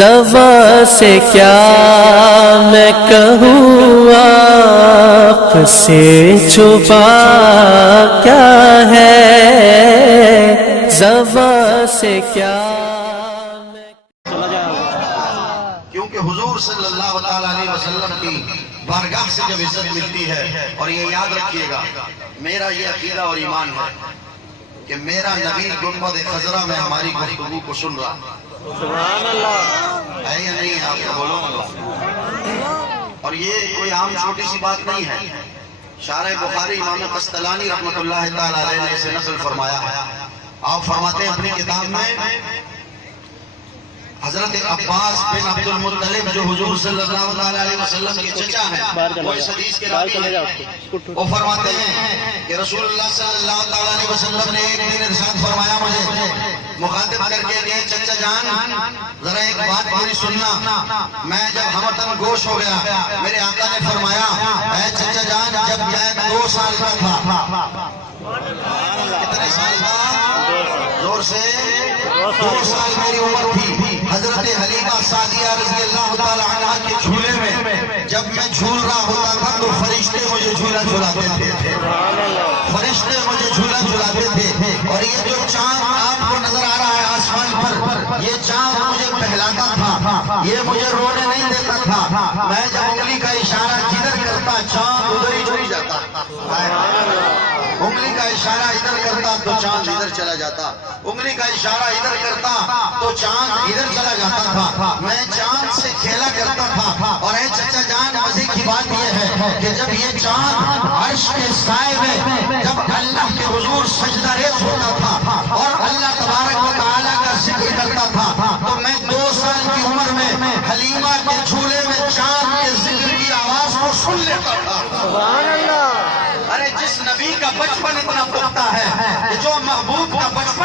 زبان سے کیا میں کہوں آپ سے چھپا کیا ہے، زبان سے کیا کیونکہ حضور صلی اللہ تعالیٰ علیہ وسلم کی بارگاہ سے جب عزت ملتی ہے، اور یہ یاد رکھیے گا میرا یہ عقیدہ اور ایمان ہے کہ میرا نبی گنبد خضرا میں ہماری گفتگو کو سن رہا سبحان اللہ ہے یا نہیں ہے، آپ کو بولو اللہ۔ اور یہ کوئی عام چھوٹی سی بات نہیں ہے، شارح بخاری امام قسطلانی رحمۃ اللہ تعالیٰ علیہ نے اسے نقل فرمایا ہے۔ آپ فرماتے ہیں اپنی کتاب میں حضرت عباس بن عبد المطلب جو حضور صلی اللہ علیہ وسلم کے چچا ہیں، وہ اس حدیث کے راوی ہیں، وہ فرماتے ہیں کہ رسول اللہ صلی اللہ علیہ وسلم نے ایک دن ارشاد فرمایا مجھے مخاطب کر کے کہ چچا جان ذرا ایک بات میری سننا، میں جب ہمتن گوش ہو گیا میرے آقا نے فرمایا اے چچا جان جب میں 2 سال کا تھا، کتنے سال کا؟ زور سے 2 سال میری عمر تھی، حضرت حلیمہ سعدیہ رضی اللہ تعالی عنہ کے جھولے میں جب میں جھول رہا ہوتا تھا تو فرشتے مجھے جھولا جھولاتے تھے، فرشتے مجھے جھولا جھولاتے تھے۔ اور یہ جو چاند آپ کو نظر آ رہا ہے آسمان پر، یہ چاند مجھے پہلاتا تھا، یہ مجھے رونے نہیں دیتا تھا، میں جب انگلی کا اشارہ جدھر کرتا چاند ادھر ہی چھوڑ جاتا، انگلی کا اشارہ ادھر کرتا تو چاند ادھر چلا جاتا، انگلی کا اشارہ ادھر کرتا تو چاند ادھر چلا جاتا تھا، میں چاند سے کھیلا کرتا تھا۔ اور اے چچا جان مزے کی بات یہ ہے کہ جب یہ چاند عرش کے سائے میں جب اللہ کے حضور سجدہ ریز ہوتا تھا اور اللہ تبارک و تعالیٰ کا ذکر کرتا تھا تو میں 2 سال کی عمر میں حلیمہ کے جھولے میں چاند کے ذکر کی آواز کو سن لیتا تھا۔ سبحان اللہ۔ ارے جس نبی کا بچپن اتنا پختہ ہے، جو محبوب کا بچپن